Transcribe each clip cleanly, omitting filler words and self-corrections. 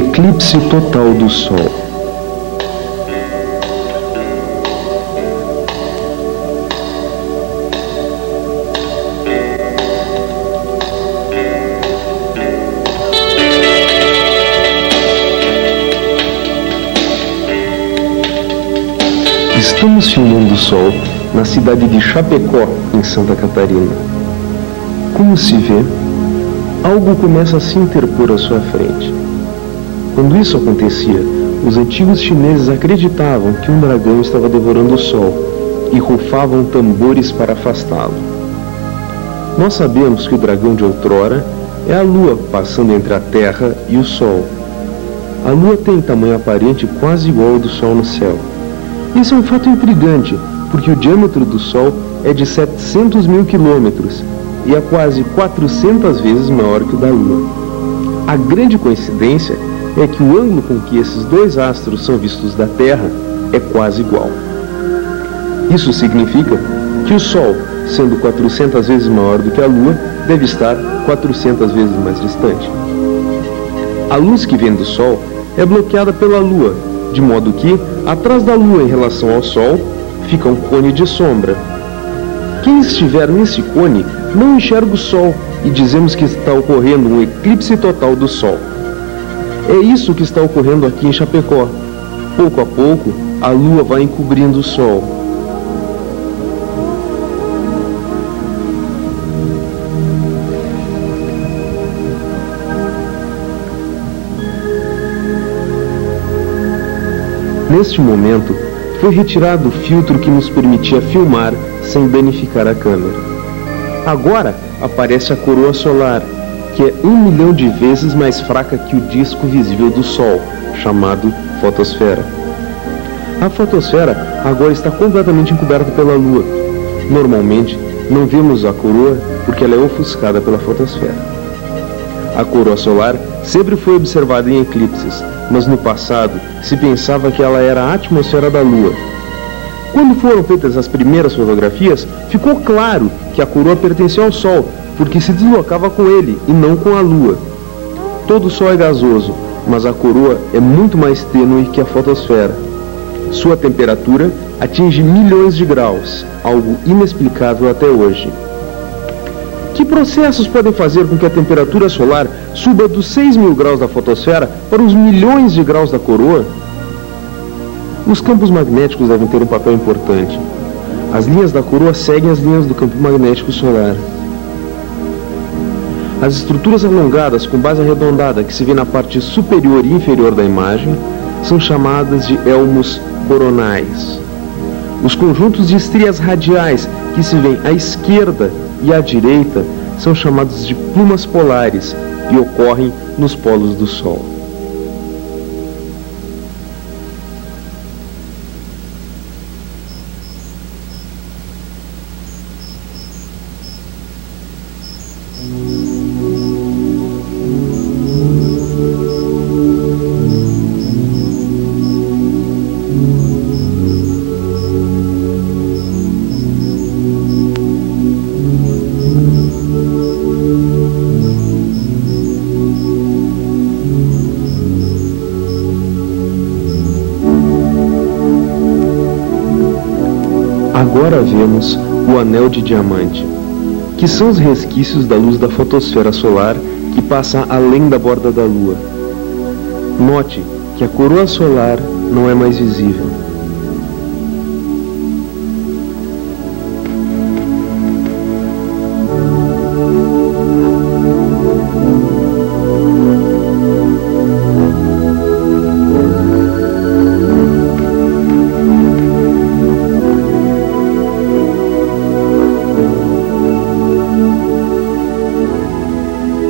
Eclipse total do Sol. Estamos filmando o Sol na cidade de Chapecó, em Santa Catarina. Como se vê, algo começa a se interpor à sua frente. Quando isso acontecia, os antigos chineses acreditavam que um dragão estava devorando o Sol e rufavam tambores para afastá-lo. Nós sabemos que o dragão de outrora é a Lua passando entre a Terra e o Sol. A Lua tem tamanho aparente quase igual ao do Sol no céu. Isso é um fato intrigante, porque o diâmetro do Sol é de 700 mil quilômetros e é quase 400 vezes maior que o da Lua. A grande coincidência é que o ângulo com que esses dois astros são vistos da Terra é quase igual. Isso significa que o Sol, sendo 400 vezes maior do que a Lua, deve estar 400 vezes mais distante. A luz que vem do Sol é bloqueada pela Lua, de modo que, atrás da Lua em relação ao Sol, fica um cone de sombra. Quem estiver nesse cone não enxerga o Sol e dizemos que está ocorrendo um eclipse total do Sol. É isso que está ocorrendo aqui em Chapecó. Pouco a pouco, a Lua vai encobrindo o Sol. Neste momento, foi retirado o filtro que nos permitia filmar sem danificar a câmera. Agora aparece a coroa solar, que é 1 milhão de vezes mais fraca que o disco visível do Sol, chamado fotosfera. A fotosfera agora está completamente encoberta pela Lua. Normalmente, não vemos a coroa porque ela é ofuscada pela fotosfera. A coroa solar sempre foi observada em eclipses, mas no passado se pensava que ela era a atmosfera da Lua. Quando foram feitas as primeiras fotografias, ficou claro que a coroa pertencia ao Sol, porque se deslocava com ele e não com a Lua. Todo o Sol é gasoso, mas a coroa é muito mais tênue que a fotosfera. Sua temperatura atinge milhões de graus, algo inexplicável até hoje. Que processos podem fazer com que a temperatura solar suba dos 6.000 graus da fotosfera para os milhões de graus da coroa? Os campos magnéticos devem ter um papel importante. As linhas da coroa seguem as linhas do campo magnético solar. As estruturas alongadas com base arredondada que se vê na parte superior e inferior da imagem são chamadas de elmos coronais. Os conjuntos de estrias radiais que se vêem à esquerda e à direita são chamados de plumas polares e ocorrem nos polos do Sol. Agora vemos o anel de diamante, que são os resquícios da luz da fotosfera solar que passa além da borda da Lua. Note que a coroa solar não é mais visível.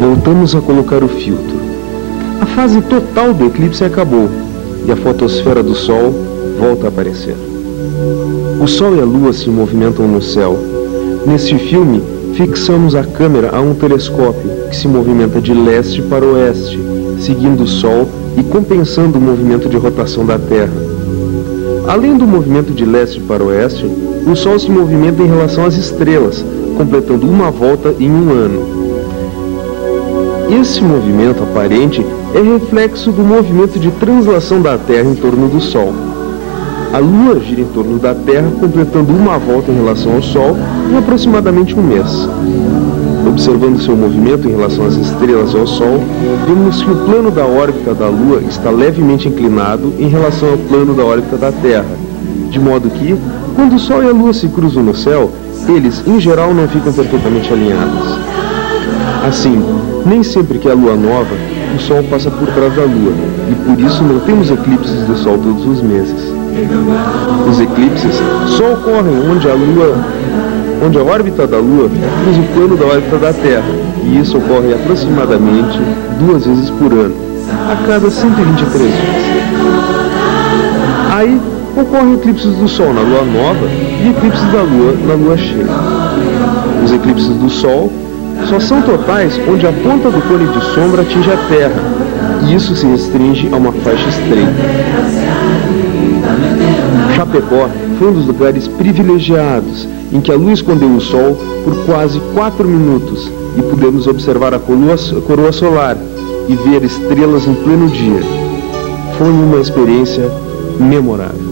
Voltamos a colocar o filtro. A fase total do eclipse acabou e a fotosfera do Sol volta a aparecer. O Sol e a Lua se movimentam no céu. Neste filme, fixamos a câmera a um telescópio que se movimenta de leste para oeste, seguindo o Sol e compensando o movimento de rotação da Terra. Além do movimento de leste para oeste, o Sol se movimenta em relação às estrelas, completando uma volta em um ano. Esse movimento aparente é reflexo do movimento de translação da Terra em torno do Sol. A Lua gira em torno da Terra, completando uma volta em relação ao Sol em aproximadamente um mês. Observando seu movimento em relação às estrelas e ao Sol, vemos que o plano da órbita da Lua está levemente inclinado em relação ao plano da órbita da Terra, de modo que, quando o Sol e a Lua se cruzam no céu, eles, em geral, não ficam perfeitamente alinhados. Assim, nem sempre que há lua nova, o Sol passa por trás da Lua, e por isso não temos eclipses do Sol todos os meses. Os eclipses só ocorrem onde a órbita da Lua cruza o plano da órbita da Terra, e isso ocorre aproximadamente 2 vezes por ano, a cada 123 dias. Aí ocorrem eclipses do Sol na Lua nova e eclipses da Lua na Lua cheia. Os eclipses do Sol só são totais onde a ponta do cone de sombra atinge a Terra, e isso se restringe a uma faixa estreita. Chapecó foi um dos lugares privilegiados em que a lua escondeu o Sol por quase 4 minutos e pudemos observar a coroa solar e ver estrelas em pleno dia. Foi uma experiência memorável.